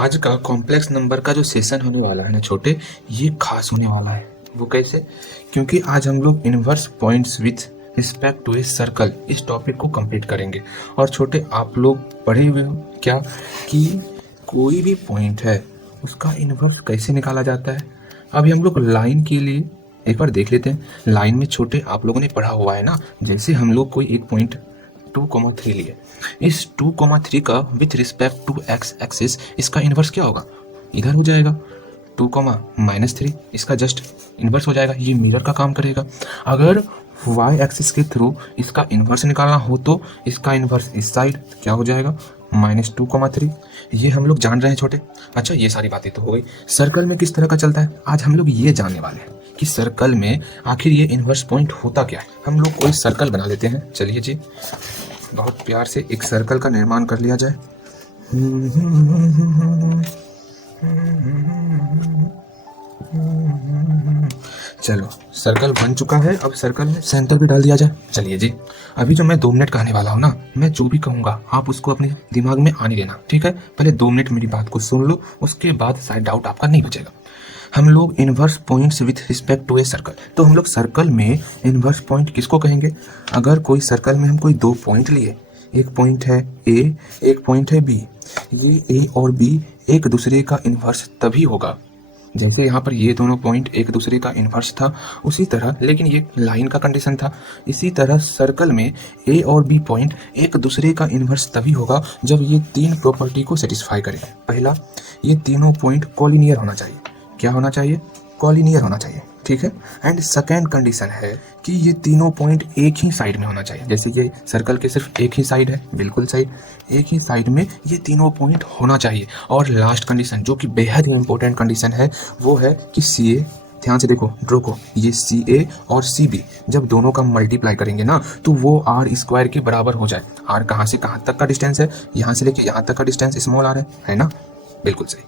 आज का complex number का जो सेशन होने वाला है ना छोटे, ये खास होने वाला है। वो कैसे? क्योंकि आज हम लोग inverse points with respect to a circle इस टॉपिक को कंप्लीट करेंगे। और छोटे, आप लोग पढ़े हुए हो क्या कि कोई भी पॉइंट है उसका इनवर्स कैसे निकाला जाता है? अभी हम लोग लाइन के लिए एक बार देख लेते हैं। लाइन में छोटे आप लोगों ने पढ़ा हुआ है ना, जैसे हम लोग कोई एक पॉइंट 2,3 लिए, इस 2,3 का with respect to X axis इसका इन्वर्स क्या होगा? इधर हो जाएगा 2,-3, इसका जस्ट इन्वर्स हो जाएगा। ये मिरर का काम करेगा। अगर वाई एक्सिस के थ्रू इसका इन्वर्स निकालना हो तो इसका इन्वर्स इस साइड क्या हो जाएगा? -2,3। ये हम लोग जान रहे हैं छोटे। अच्छा, ये सारी बातें तो हो गई। सर्कल में किस तरह का चलता है आज हम लोग ये जानने वाले हैं कि सर्कल में आखिर ये इन्वर्स पॉइंट होता क्या है। हम लोग कोई सर्कल बना लेते हैं। चलिए जी, बहुत प्यार से एक सर्कल का निर्माण कर लिया जाए। चलो, सर्कल बन चुका है। अब सर्कल में सेंटर भी डाल दिया जाए। चलिए जी, अभी जो मैं 2 मिनट का आने वाला हूँ ना, मैं जो भी कहूँगा आप उसको अपने दिमाग में आने देना, ठीक है? पहले 2 मिनट मेरी बात को सुन लो, उसके बाद शायद डाउट आपका नहीं बचेगा। हम लोग inverse points with respect to a circle, तो हम लोग सर्कल में इनवर्स पॉइंट किसको कहेंगे? अगर कोई सर्कल में हम कोई 2 पॉइंट लिए, एक पॉइंट है ए, एक पॉइंट है बी, ये ए और बी एक दूसरे का इनवर्स तभी होगा जैसे यहाँ पर ये दोनों पॉइंट एक दूसरे का इन्वर्स था, उसी तरह, लेकिन ये लाइन का कंडीशन था। इसी तरह सर्कल में ए और बी पॉइंट एक दूसरे का इन्वर्स तभी होगा जब ये 3 प्रॉपर्टी को सेटिस्फाई करें। पहला, ये तीनों पॉइंट कॉलिनियर होना चाहिए। क्या होना चाहिए? कॉलिनियर होना चाहिए, ठीक है? एंड सेकेंड कंडीशन है कि ये तीनों पॉइंट एक ही साइड में होना चाहिए। जैसे ये सर्कल के सिर्फ एक ही साइड है, बिल्कुल सही, एक ही साइड में ये तीनों पॉइंट होना चाहिए। और लास्ट कंडीशन जो कि बेहद ही इंपॉर्टेंट कंडीशन है, वो है कि सी ए, ध्यान से देखो, ड्रो को, ये सी ए और सी बी जब दोनों का मल्टीप्लाई करेंगे ना, तो वो आर स्क्वायर के बराबर हो जाए। आर कहाँ से कहाँ तक का डिस्टेंस है? यहाँ से लेके यहाँ तक का डिस्टेंस स्मॉल आर है ना? बिल्कुल सही।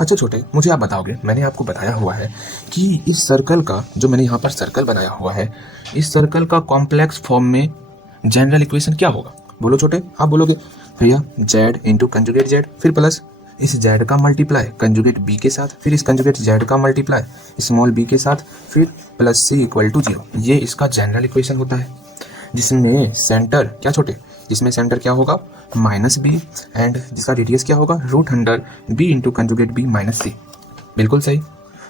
अच्छा छोटे, मुझे आप बताओगे, मैंने आपको बताया हुआ है कि इस सर्कल का, जो मैंने यहाँ पर सर्कल बनाया हुआ है, इस सर्कल का कॉम्प्लेक्स फॉर्म में जनरल इक्वेशन क्या होगा? बोलो छोटे, आप बोलोगे भैया z इंटू कंजुगेट z, फिर प्लस इस z का मल्टीप्लाई कंजुगेट b के साथ, फिर इस कंजुगेट z का मल्टीप्लाई स्मॉल b के साथ, फिर प्लस c इक्वल टू 0। ये इसका जनरल इक्वेशन होता है, जिसमें सेंटर क्या छोटे, जिसमें सेंटर क्या होगा? -b, एंड जिसका रेडियस क्या होगा? √100 b into conjugate b minus c। बिल्कुल सही।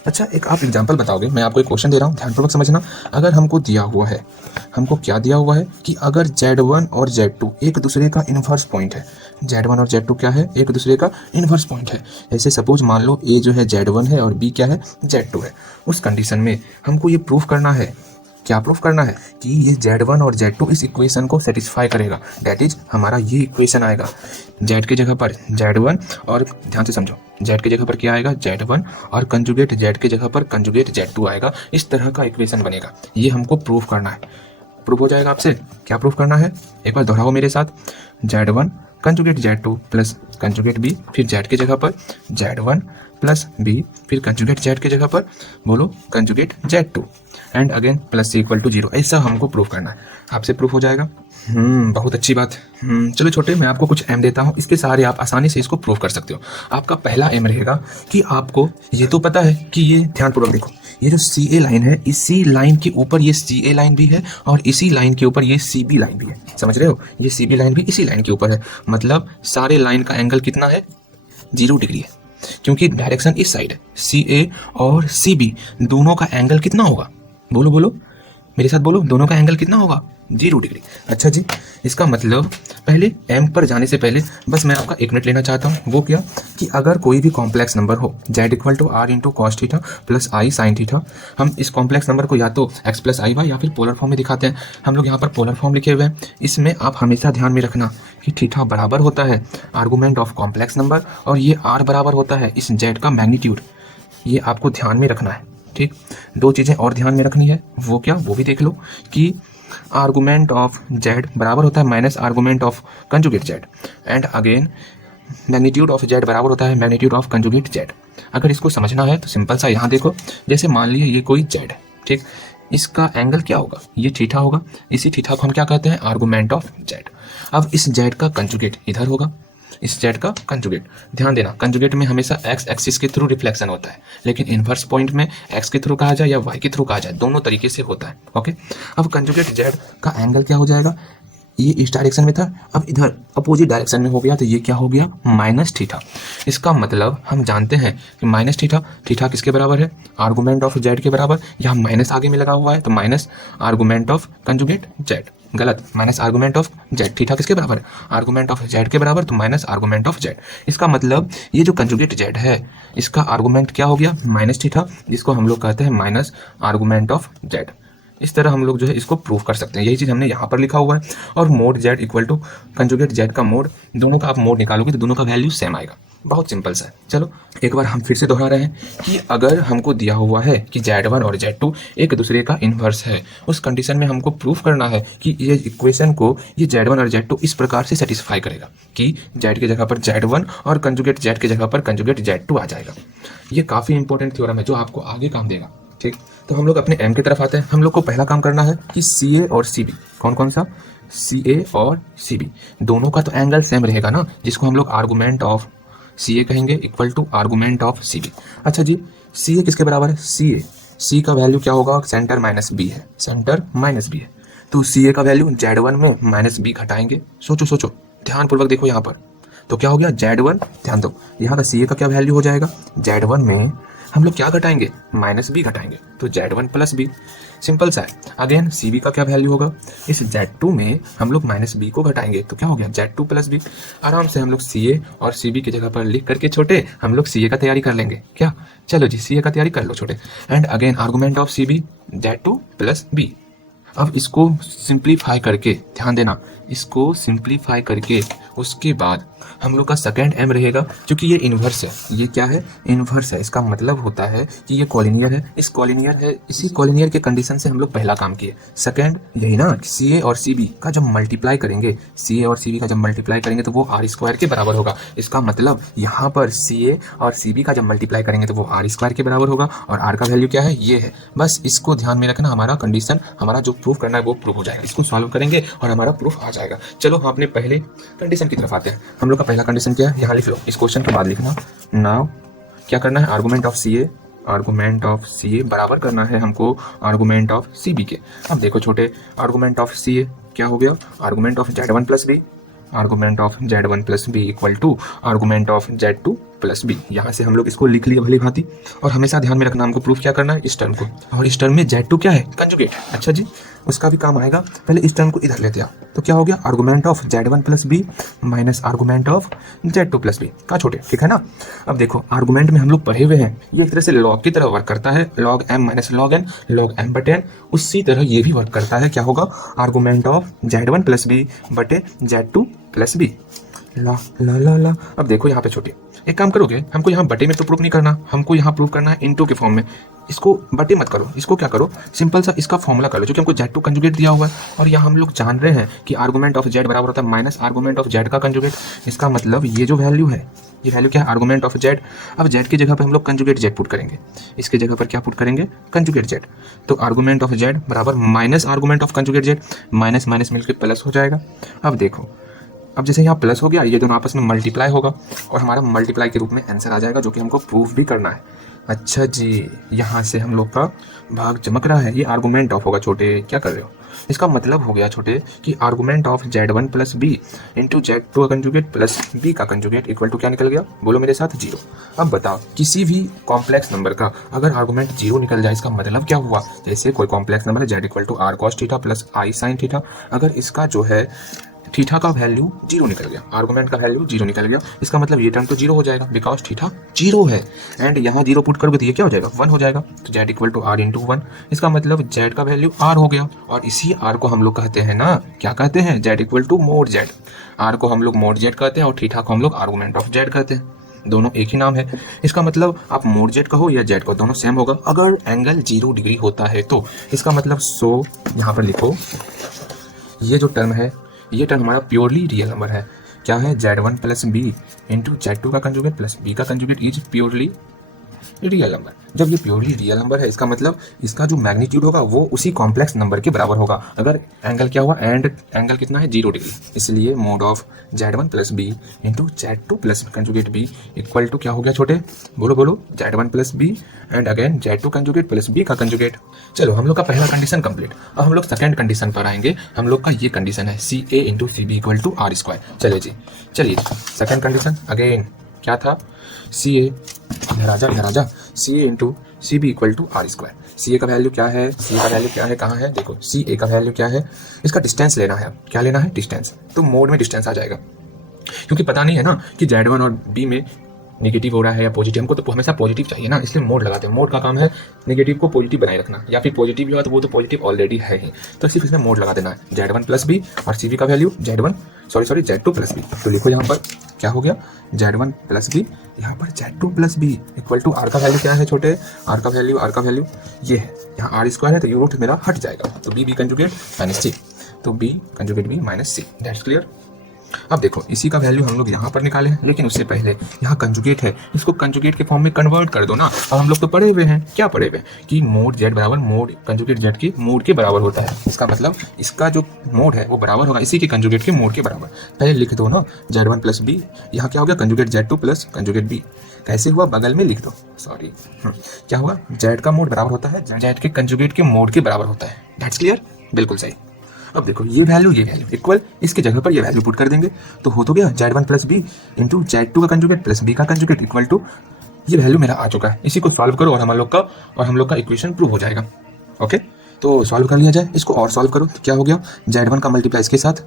अच्छा, एक आप एग्जांपल बताओगे, मैं आपको एक क्वेश्चन दे रहा हूँ, ध्यानपूर्वक समझना। अगर हमको दिया हुआ है, हमको क्या दिया हुआ है कि अगर Z1 और Z2 एक दूसरे का इन्वर्स पॉइंट है, Z1 और Z2 क्या है? एक दूसरे का इन्वर्स पॉइंट है। ऐसे सपोज मान लो A जो है Z1 है और B क्या है? Z2 है। उस कंडीशन में हमको ये प्रूफ करना है, क्या प्रूफ करना है? कि ये Z1 और Z2 इस इक्वेशन को सेटिस्फाई करेगा। दैट इज हमारा ये इक्वेशन आएगा, Z की जगह पर Z1 और, ध्यान से समझो, Z की जगह पर क्या आएगा? Z1 और कंजुगेट Z की जगह पर कंजुगेट Z2 आएगा। इस तरह का इक्वेशन बनेगा। ये हमको प्रूफ करना है। प्रूफ हो जाएगा आपसे। क्या प्रूफ करना है? एक बार दोहराओ मेरे साथ। Z1 conjugate Z2 plus conjugate B, फिर Z की जगह पर Z1 प्लस B, फिर कंजुगेट Z की जगह पर बोलो conjugate Z2, and again plus c equal to 0। ऐसा हमको प्रूफ करना है। आपसे प्रूफ हो जाएगा। बहुत अच्छी बात। चलो छोटे, मैं आपको कुछ एम देता हूँ, इसके सहारे आप आसानी से इसको प्रूफ कर सकते हो। आपका पहला एम रहेगा कि आपको ये तो पता है कि ये, ध्यानपूर्वक देखो, ये जो सी ए लाइन है, इसी लाइन के ऊपर ये सी ए लाइन भी है और इसी लाइन के ऊपर ये सी बी लाइन भी है। समझ रहे हो? ये सी बी लाइन भी इसी लाइन के ऊपर है। मतलब सारे लाइन का एंगल कितना है? 0 डिग्री है, क्योंकि डायरेक्शन इस साइड है। सी ए और सी बी दोनों का एंगल कितना होगा? बोलो बोलो, मेरे साथ बोलो, दोनों का एंगल कितना होगा? 0 डिग्री। अच्छा जी, इसका मतलब पहले एम पर जाने से पहले बस मैं आपका 1 मिनट लेना चाहता हूँ। वो क्या कि अगर कोई भी कॉम्प्लेक्स नंबर हो, z equal to r into cos theta plus i sine theta, हम इस कॉम्प्लेक्स नंबर को या तो x प्लस आई वाई या फिर पोलर फॉर्म में दिखाते हैं। हम लोग यहाँ पर पोलर फॉर्म लिखे हुए हैं। इसमें आप हमेशा ध्यान में रखना कि थीटा बराबर होता है आर्गूमेंट ऑफ कॉम्प्लेक्स नंबर, और ये r बराबर होता है इस z का मैग्नीट्यूड। ये आपको ध्यान में रखना है, ठीक? 2 चीज़ें और ध्यान में रखनी है। वो क्या? वो भी देख लो कि आर्गूमेंट ऑफ z बराबर होता है minus argument of conjugate z, and again magnitude of z बराबर होता है मैग्नीट्यूड ऑफ कंजुगेट z। अगर इसको समझना है तो सिंपल सा यहाँ देखो, जैसे मान लिया ये कोई z है, ठीक? इसका एंगल क्या होगा? ये थीटा होगा। इसी थीटा को हम क्या कहते हैं? Argument of z। अब इस z का कंजुगेट इधर होगा, इस जेड का कंजुगेट। ध्यान देना कंजुगेट में हमेशा एक्स एक्सिस के थ्रू रिफ्लेक्शन होता है, लेकिन इन्वर्स पॉइंट में एक्स के थ्रू कहा जाए या वाई के थ्रू कहा जाए, दोनों तरीके से होता है। ओके, अब कंजुगेट जेड का एंगल क्या हो जाएगा, ये इस डायरेक्शन में था, अब इधर अपोजिट डायरेक्शन में हो गया, तो ये क्या हो गया माइनस थीटा। इसका मतलब हम जानते हैं कि माइनस थीटा, थीटा किसके बराबर है, आर्गुमेंट ऑफ जेड के बराबर। यहाँ माइनस आगे में लगा हुआ है तो minus argument of conjugate z, गलत, minus argument of z. Theta किसके बराबर है, आर्गुमेंट ऑफ जेड के बराबर, तो माइनस आर्गुमेंट ऑफ जेड। इसका मतलब ये जो कंजुगेट जेड है इसका आर्गुमेंट क्या हो गया माइनस थीटा, जिसको हम लोग कहते हैं माइनस आर्गुमेंट ऑफ जेड। इस तरह हम लोग जो है इसको प्रूव कर सकते हैं, यही चीज़ हमने यहाँ पर लिखा हुआ है। और mod Z equal to conjugate Z का मोड, दोनों का आप मोड निकालोगे तो दोनों का वैल्यू सेम आएगा। बहुत सिंपल सा है। चलो एक बार हम फिर से दोहरा रहे हैं कि अगर हमको दिया हुआ है कि Z1 और Z2 एक दूसरे का इन्वर्स है, उस कंडीशन में हमको प्रूफ करना है कि ये इक्वेशन को ये Z1 और Z2 इस प्रकार से सेटिस्फाई करेगा कि Z की जगह पर Z1 और कंजुगेट Z की जगह पर कंजुगेट Z2 आ जाएगा। ये काफ़ी इंपॉर्टेंट थ्योरम है जो आपको आगे काम देगा। ठीक, तो हम लोग अपने एम की तरफ आते हैं। हम लोग को पहला काम करना है कि CA और CB, कौन कौन सा, CA और CB दोनों का तो एंगल सेम रहेगा ना, जिसको हम लोग आर्गुमेंट ऑफ CA कहेंगे equal to argument of CB। अच्छा जी, CA किसके बराबर है, C का वैल्यू क्या होगा, सेंटर माइनस B है, सेंटर माइनस B है, तो CA का वैल्यू Z1 में माइनस B घटाएंगे। सोचो सोचो ध्यानपूर्वक देखो यहाँ पर, तो क्या हो गया Z1, ध्यान दो यहाँ का CA का क्या वैल्यू हो जाएगा, Z1 में हम लोग क्या घटाएंगे, माइनस B घटाएंगे, तो Z1 प्लस B, सिंपल सा है। अगेन CB का क्या वैल्यू होगा, इस Z2 में हम लोग माइनस B को घटाएंगे, तो क्या हो गया Z2 प्लस B। आराम से हम लोग CA और CB की जगह पर लिख करके छोटे हम लोग CA का तैयारी कर लेंगे क्या, चलो जी CA का तैयारी कर लो छोटे। And again argument of CB Z2 plus B। अब इसको सिंप्लीफाई करके, ध्यान देना, इसको सिंप्लीफाई करके उसके बाद हम लोग का सेकेंड एम रहेगा, क्योंकि ये इन्वर्स है, ये क्या है, इन्वर्स है। इसका मतलब होता है कि ये कॉलिनियर है, इस कॉलिनियर है, इसी कॉलिनियर के कंडीशन से हम लोग पहला काम किए। सेकेंड यही ना, CA और CB का जब मल्टीप्लाई करेंगे, CA और CB का जब मल्टीप्लाई करेंगे तो वो R स्क्वायर के बराबर होगा। इसका मतलब यहाँ पर CA और CB का जब मल्टीप्लाई करेंगे तो वो R स्क्वायर के बराबर होगा, और R का वैल्यू क्या है, ये है। बस इसको ध्यान में रखना, हमारा कंडीशन, हमारा जो प्रूफ करना है वो प्रूफ हो जाएगा। इसको सॉल्व करेंगे और हमारा प्रूफ आ जाएगा। चलो हम अपने पहले कंडीशन की तरफ आते हैं। हम लोग का पहला कंडीशन क्या है, यहाँ लिख लो, इस क्वेश्चन के बाद लिखना। नाउ क्या करना है, आर्गुमेंट ऑफ CA बराबर करना है हमको आर्गुमेंट ऑफ CB के। अब देखो छोटे, आर्गुमेंट ऑफ CA क्या हो गया, argument of Z1 plus B, argument of Z1 plus B equal to argument of Z2 plus B। यहाँ से हम लोग इसको लिख लिया भली भांति, और हमेशा ध्यान में रखना हमको प्रूफ क्या करना है, इस टर्म को, और इस टर्म में Z2 क्या है, कंजुगेट। अच्छा जी, उसका भी काम आएगा। पहले इस टर्म को इधर लेते आओ, तो क्या हो गया, argument of Z1 plus B minus argument of Z2 plus B का छोटे, ठीक है ना। अब देखो आर्गुमेंट में हम लोग पढ़े हुए हैं, ये एक तरह से लॉग की तरह वर्क करता है, log m minus log n, log m बटे n। उसी तरह ये भी वर्क करता है, क्या होगा, argument of Z1 plus B बटे Z2 प्लस B। ला ला ला ला। अब देखो यहाँ पे छोटे, एक काम करोगे, हमको यहाँ बटे में तो प्रूफ नहीं करना, हमको यहाँ प्रूफ करना है इनटू के फॉर्म में। इसको बटे मत करो, इसको क्या करो, सिंपल सा इसका फॉर्मूला कर लो, जो कि हमको Z2 कंजुगेट दिया हुआ है, और यहाँ हम लोग जान रहे हैं कि आर्गुमेंट ऑफ Z बराबर होता है माइनस आर्गुमेंट ऑफ Z का कंजुगेट। इसका मतलब ये जो वैल्यू है, ये वैल्यू क्या है, आर्गुमेंट ऑफ Z। अब Z की जगह पर हम लोग कंजुगेट Z पुट करेंगे, इसके जगह पर क्या पुट करेंगे, कंजुगेट Z। तो आर्गुमेंट ऑफ Z बराबर minus argument of conjugate Z, minus minus मिलकर प्लस हो जाएगा। अब देखो, अब जैसे यहाँ प्लस हो गया, ये दोनों आपस में मल्टीप्लाई होगा और हमारा मल्टीप्लाई के रूप में आंसर आ जाएगा, जो कि हमको प्रूफ भी करना है। अच्छा जी, यहाँ से हम लोग का भाग चमक रहा है, ये आर्गुमेंट ऑफ होगा छोटे, क्या कर रहे हो। इसका मतलब हो गया छोटे कि argument of Z1 plus B into Z2 का कंजुगेट प्लस B का कंजुगेट इक्वल टू क्या निकल गया, बोलो मेरे साथ, 0। अब बताओ, किसी भी कॉम्प्लेक्स नंबर का अगर आर्गुमेंट 0 निकल जाए, इसका मतलब क्या हुआ, जैसे कोई कॉम्प्लेक्स नंबर है Z equal to R cos theta plus I sin theta, अगर इसका जो है थीटा का वैल्यू 0 निकल गया, आर्गुमेंट का वैल्यू 0 निकल गया, इसका मतलब ये टर्म तो 0 हो जाएगा, बिकॉज थीटा 0 है। एंड यहाँ 0 पुट करोगे तो ये क्या हो जाएगा, 1 हो जाएगा, तो Z equal to R into 1। इसका मतलब Z का वैल्यू R हो गया, और इसी R को हम लोग कहते हैं ना, क्या कहते हैं, Z equal to mod Z। R को हम लोग मोड Z कहते हैं और थीटा को हम लोग आर्गुमेंट ऑफ Z कहते हैं, दोनों एक ही नाम है। इसका मतलब आप मोड Z कहो या Z कहो, दोनों सेम होगा अगर एंगल 0 डिग्री होता है तो। इसका मतलब सो यहाँ पर लिखो, ये जो टर्म है, ये टर्म हमारा प्योरली रियल नंबर है, क्या है, Z1 plus B into Z2 का कंजुगेट प्लस B का conjugate is purely real number. जब ये प्योरली रियल नंबर है इसका मतलब इसका जो मैग्नीट्यूड होगा वो उसी कॉम्प्लेक्स नंबर के बराबर होगा। अगर एंगल क्या हुआ, एंड एंगल कितना है 0 डिग्री, इसलिए mod of Z1 plus B into Z2 plus conjugate B equal to क्या हो गया छोटे, बोलो बोलो, Z1 plus B and again Z2 conjugate plus B का कंजुगेट। चलो हम लोग का पहला कंडीशन कंप्लीट। अब हम लोग सेकंड कंडीशन पर आएंगे। हम लोग का ये कंडीशन है C A into C B equal to R square. चलिए जी, चलिए सेकंड कंडीशन अगेन क्या था, सी ए राजा C A into C B equal to R square. C A का वैल्यू क्या है, सी ए का वैल्यू क्या है, कहाँ है, देखो सी ए का वैल्यू क्या है, इसका डिस्टेंस लेना है। क्या लेना है, डिस्टेंस। तो मोड में डिस्टेंस आ जाएगा, क्योंकि पता नहीं है ना कि Z1 और बी में नेगेटिव हो रहा है या पॉजिटिव, हमको तो हमेशा पॉजिटिव चाहिए ना, इसलिए मोड लगाते हैं। मोड का काम है नेगेटिव को पॉजिटिव बनाए रखना, या फिर पॉजिटिव हुआ तो वो तो पॉजिटिव ऑलरेडी है ही, तो सिर्फ इसमें मोड लगा देना है। Z1 प्लस बी और सी बी का वैल्यू Z2 प्लस बी। तो लिखो यहाँ पर क्या हो गया, Z1 प्लस बी, यहाँ पर Z2 plus B equal to R का वैल्यू क्या है छोटे, आर का वैल्यू ये है, यहाँ आर स्क्वायर है तो ये रूट मेरा हट जाएगा, तो बी कंजुगेट माइनस सी, तो B conjugate B minus C. That's clear. अब देखो इसी का वैल्यू हम लोग यहाँ पर निकाले हैं, लेकिन उससे पहले यहाँ कंजुगेट है, इसको कंजुगेट के फॉर्म में कन्वर्ट कर दो ना। अब हम लोग तो पढ़े हुए हैं, क्या पढ़े हुए हैं कि मोड Z बराबर मोड कंजुगेट Z के मोड के बराबर होता है। इसका मतलब इसका जो मोड है वो बराबर होगा इसी के कंजुगेट के मोड के बराबर। पहले लिख दो ना Z1 प्लस बी, यहाँ क्या हो गया conjugate Z2 plus conjugate B. कैसे हुआ, बगल में लिख दो, सॉरी क्या हुआ, Z का मोड बराबर होता है Z के कंजुगेट के मोड के बराबर होता है। दैट्स क्लियर, बिल्कुल सही। अब देखो ये वैल्यू इक्वल, इसके जगह पर ये वैल्यू पुट कर देंगे तो हो तो गया Z1 plus B into Z2 का कंजुगेट प्लस बी का कंजुगेट इक्वल टू, ये वैल्यू मेरा आ चुका है। इसी को सॉल्व करो और हम लोग का इक्वेशन प्रूव हो जाएगा। ओके, तो सॉल्व कर लिया जाए इसको, और सॉल्व करो तो क्या हो गया, Z1 का मल्टीप्लाई इसके साथ,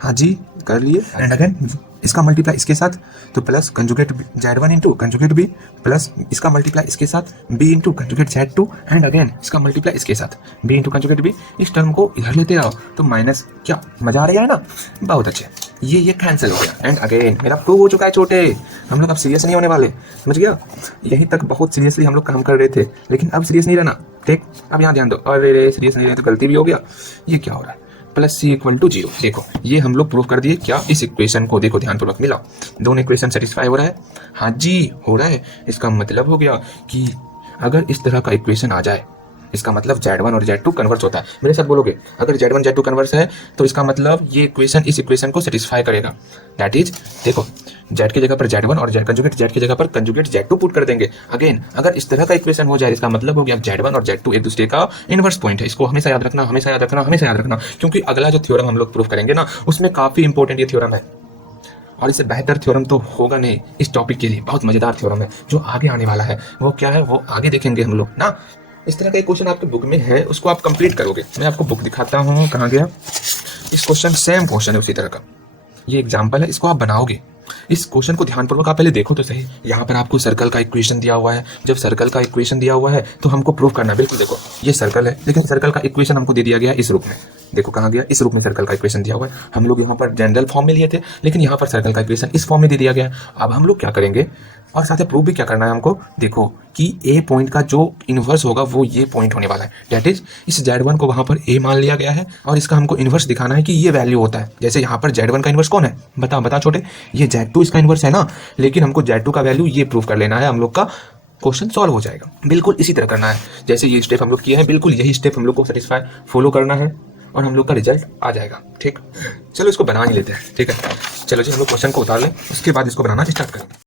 हाँ जी कर लिए, एंड अगेन इसका मल्टीप्लाई इसके साथ, तो plus conjugate Z1 into conjugate B plus इसका मल्टीप्लाई इसके साथ B into conjugate Z2 and again इसका मल्टीप्लाई इसके साथ B इंटू कंजुगेट B। इस टर्म को इधर लेते आओ तो माइनस, क्या मजा आ रहा है ना, बहुत अच्छे, ये कैंसिल हो गया एंड अगेन मेरा प्रूव हो चुका है छोटे। हम लोग अब सीरियस नहीं होने वाले, समझ गया, यहीं तक बहुत सीरियसली हम लोग काम कर रहे थे, लेकिन अब सीरियस नहीं रहना। देख अब यहाँ ध्यान दो, अरे सीरियस नहीं रहे तो गलती भी हो गया। ये क्या हो रहा है, प्लस सी इक्वल टू 0। देखो ये हम लोग प्रूव कर दिए क्या, इस इक्वेशन को देखो ध्यानपूर्वक मिलाओ, दोनों इक्वेशन सेटिस्फाई हो रहा है, हाँ जी हो रहा है। इसका मतलब हो गया कि अगर इस तरह का इक्वेशन आ जाए इसका मतलब Z1 और Z2 कन्वर्स होता है। मेरे साथ बोलोगे, अगर Z1 Z2 कन्वर्स है तो इसका मतलब ये इक्वेशन इस इक्वेशन को सेटिस्फाई करेगा। दैट इज, देखो Z की जगह पर Z1 और कंजुगेट Z की जगह पर कंजुगेट Z2 पुट कर देंगे। अगेन अगर इस तरह का इक्वेशन हो जाए इसका मतलब हो गया Z1 और Z2 एक दूसरे का इनवर्स पॉइंट है। इसको हमेशा याद रखना, क्योंकि अगला जो थ्योरम हम लोग प्रूव करेंगे ना उसमें काफी इंपॉर्टेंट ये थ्योरम है, और इससे बेहतर थ्योरम तो होगा नहीं इस टॉपिक के लिए। बहुत मजेदार थ्योरम है जो आगे आने वाला है, वो क्या है वो आगे देखेंगे हम लोग ना। इस तरह का एक क्वेश्चन आपके बुक में है, उसको आप कंप्लीट करोगे। मैं आपको बुक दिखाता हूँ, कहाँ गया, इस क्वेश्चन सेम क्वेश्चन है उसी तरह का, ये एग्जाम्पल है, इसको आप बनाओगे। इस क्वेश्चन को ध्यानपूर्वक आप पहले देखो तो सही। यहाँ पर आपको सर्कल का इक्वेशन दिया हुआ है, जब सर्कल का इक्वेशन दिया हुआ है तो हमको प्रूव करना है। बिल्कुल देखो ये सर्कल है, लेकिन सर्कल का इक्वेशन हमको दे दिया गया है इस रूप में। देखो कहाँ गया, इस रूप में सर्कल का इक्वेशन दिया हुआ है। हम लोग यहाँ पर जनरल फॉर्म में लिए थे, लेकिन यहाँ पर सर्कल का इक्वेशन इस फॉर्म में दे दिया गया है। अब हम लोग क्या करेंगे, और साथ ही प्रूव भी क्या करना है हमको, देखो कि ए पॉइंट का जो इन्वर्स होगा वो ये पॉइंट होने वाला है। दैट इज इस Z1 को वहाँ पर ए मान लिया गया है, और इसका हमको इन्वर्स दिखाना है कि ये वैल्यू होता है। जैसे यहाँ पर Z1 का इन्वर्स कौन है, बता छोटे, ये Z2 इसका इन्वर्स है ना, लेकिन हमको Z2 का वैल्यू ये प्रूव कर लेना है, हम लोग का क्वेश्चन सॉल्व हो जाएगा। बिल्कुल इसी तरह करना है जैसे ये स्टेप हम लोग किए हैं, बिल्कुल यही स्टेप हम लोग को सेटिस्फाई फॉलो करना है और हम लोग का रिजल्ट आ जाएगा। ठीक, चलो इसको बना ही लेते हैं। ठीक है, चलो जी हम लोग क्वेश्चन को उतार लें, उसके बाद इसको बनाना स्टार्ट करें।